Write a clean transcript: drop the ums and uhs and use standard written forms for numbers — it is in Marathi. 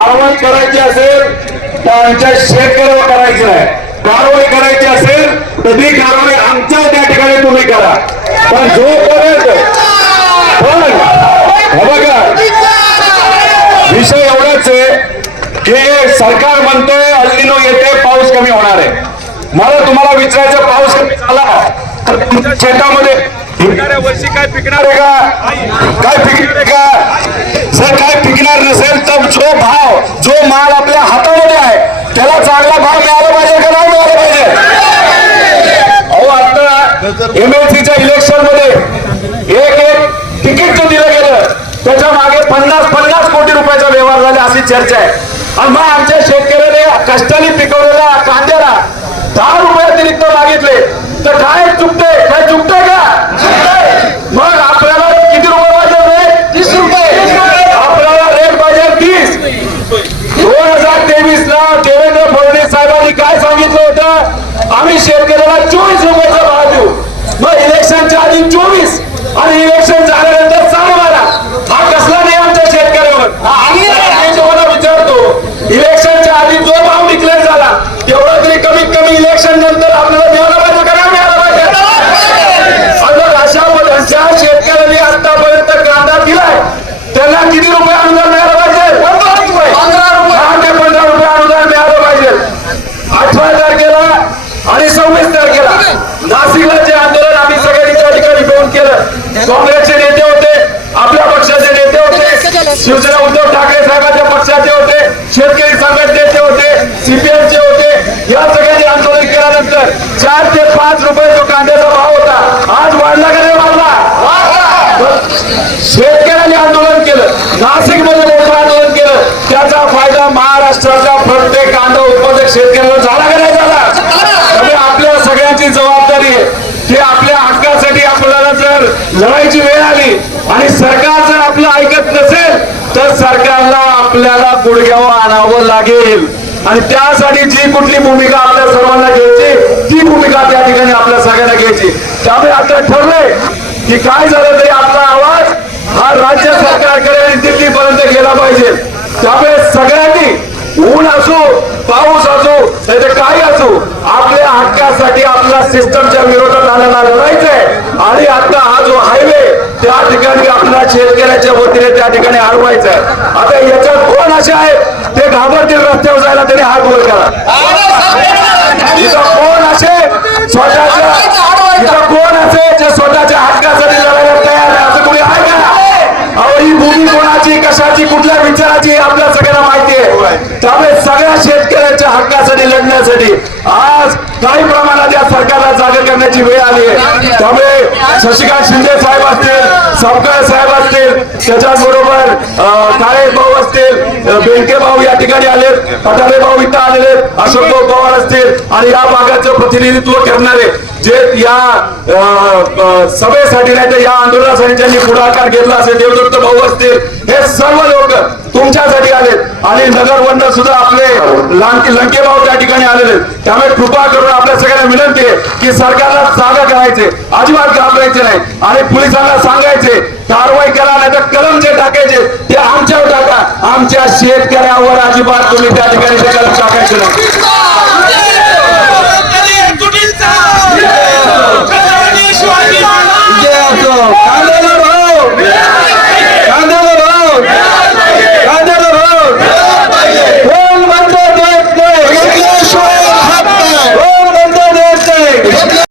कारवाई करायची असेल तर आमच्या शेतकऱ्यावर करायची नाही, कारवाई करायची असेल तर ती कारवाई आमच्या त्या ठिकाणी तुम्ही करा. पण जोपर्यंत बघा विषय एवढाच आहे की सरकार म्हणतोय अल्निनो येते, पाऊस कमी होणार आहे. मला तुम्हाला विचारायचं, पाऊस कमी झाला तर तुमच्या शेतामध्ये येणाऱ्या वर्षी काय पिकणार आहे का? काय पिकणार आहे का? जर काय पिकणार नसेल तर जो भाव, जो माल आपल्या हातामध्ये आहे त्याला चांगला भाव मिळाला पाहिजे का नाही मिळाला पाहिजे? अहो आता एमएलसीच्या इलेक्शन मध्ये एक तिकीट जो दिलं गेलं त्याच्या मागे 50 कोटी रुपयाचा व्यवहार झाला अशी चर्चा आहे. आणि मग आमच्या शेतकऱ्याने कष्टाने पिकवलेल्या कांद्याला 10 रुपये अतिरिक्त मागितले तर काय चुकते? काय चुकते का? मग आपल्याला किती रुपये पाहिजे? 30 रुपये. आपल्याला रेट पाहिजे 30. 2023 ला देवेंद्र फडणवीस साहेबांनी काय सांगितलं होतं? आम्ही शेतकऱ्याला 24 रुपयाचा भाव देऊ. मग इलेक्शनच्या आधी 24 आणि इलेक्शन झाल्यानंतर 12.5. हा कसला नाही आमच्या शेतकऱ्यावर? मी तुम्हाला विचारतो, इलेक्शनच्या आधी जो भाव डिक्लेअर झाला तेवढा तरी कमीत कमी इलेक्शन नंतर आपल्याला द्यायला पाहिजे का नाही मिळाला पाहिजे? अशा ज्या शेतकऱ्यांनी आतापर्यंत कांदा दिलाय त्यांना किती रुपये अनुदान मिळालं पाहिजे? 15 रुपये. 15 रुपये अनुदान मिळालं पाहिजे. 18 तारखेला आणि 26 तारखेला नाशिकला जे आंदोलन आम्ही सगळ्यांनी त्या ठिकाणी घेऊन केलं, काँग्रेसचे नेते होते, आपल्या पक्षाचे नेते होते, शिवसेना उद्धव ठाकरे साहेबांच्या पक्षाचे होते, शेतकरी संघटनेचे होते, सीपीएमचे होते. या सगळ्यांनी आंदोलन केल्यानंतर 4 ते 5 रुपये जो कांद्याचा भाव होता आज वाढला का नाही वाढला? शेतकऱ्यांनी आंदोलन केलं, नाशिकमध्ये मोठं आंदोलन केलं, त्याचा फायदा महाराष्ट्राच्या प्रत्येक कांदा उत्पादक शेतकऱ्याला झाला का नाही झाला? म्हणजे आपल्या सगळ्यांची जबाबदारी आहे की आपल्या हक्कासाठी आपल्याला जर लढायची वेळ आली आणि सरकार जर आपलं ऐकत नसेल तर सरकारला आपल्याला गुडघ्यावर आणावं लागेल. आणि त्यासाठी जी कुठली भूमिका आपल्या सर्वांना घ्यायची ती भूमिका त्या ठिकाणी आपल्या सगळ्यांना घ्यायची. त्यामुळे आता ठरलंय की काय झालं तरी आपला आवाज हा राज्य सरकारकडे आणि दिल्लीपर्यंत गेला पाहिजे. त्यामुळे सगळ्यांनी ऊन असो, पाऊस असो, नाही तर काही असो, आपल्या हक्कासाठी आपल्या सिस्टमच्या विरोधात आलेला लढायचंय. आणि आता हा जो हायवे त्या ठिकाणी आपल्या शेतकऱ्याच्या वतीने त्या ठिकाणी हलवायचा आहे. आता याच्यात कोण असे आहेत ते घाबरतील रस्त्यावर जायला, तरी हात वर करा. इथं कोण असे स्वतःच्या, इथं कोण असे जे स्वतःच्या हक्कासाठी लढायला तयार आहे असं कोणी आहे का? अहो ही भूमी कोणाची, कशाची, कुठल्या विचाराची आपल्या सगळ्यांना माहिती आहे. त्यामुळे सगळ्या शेतकऱ्यांच्या हक्कासाठी लढण्यासाठी आज काही प्रमाणात या सरकारला जागा करण्याची वेळ आली आहे. त्यामुळे शशिकांत शिंदे साहेब असतील, सावकार साहेब असतील, त्याच्याचबरोबर काळे भाऊ असतील, बेंके भाऊ या ठिकाणी आले, पठारे भाऊ इथं आलेले, अशोक भाऊ पवार असतील आणि या भागाचं प्रतिनिधित्व करणारे जे या सभेसाठी नाही तर या आंदोलनासाठी ज्यांनी पुढाकार घेतला असेल, देवदत्त भाऊ असतील, हे सर्व लोक तुमच्यासाठी आलेत. आणि नगरवंड सुद्धा आपले लंके भाऊ त्या ठिकाणी आलेले. त्यामुळे कृपा करून आपल्या सगळ्यांना विनंती आहे की सरकारला जागा करायचे, अजिबात घाबरायचे नाही. आणि पोलिसांना सांगायचे कारवाई करा, नाही तर कलम जे टाकायचे ते आमच्यावर टाका, आमच्या शेतकऱ्यावर अजिबात तुम्ही त्या ठिकाणी ते कलम टाकायचे नाही.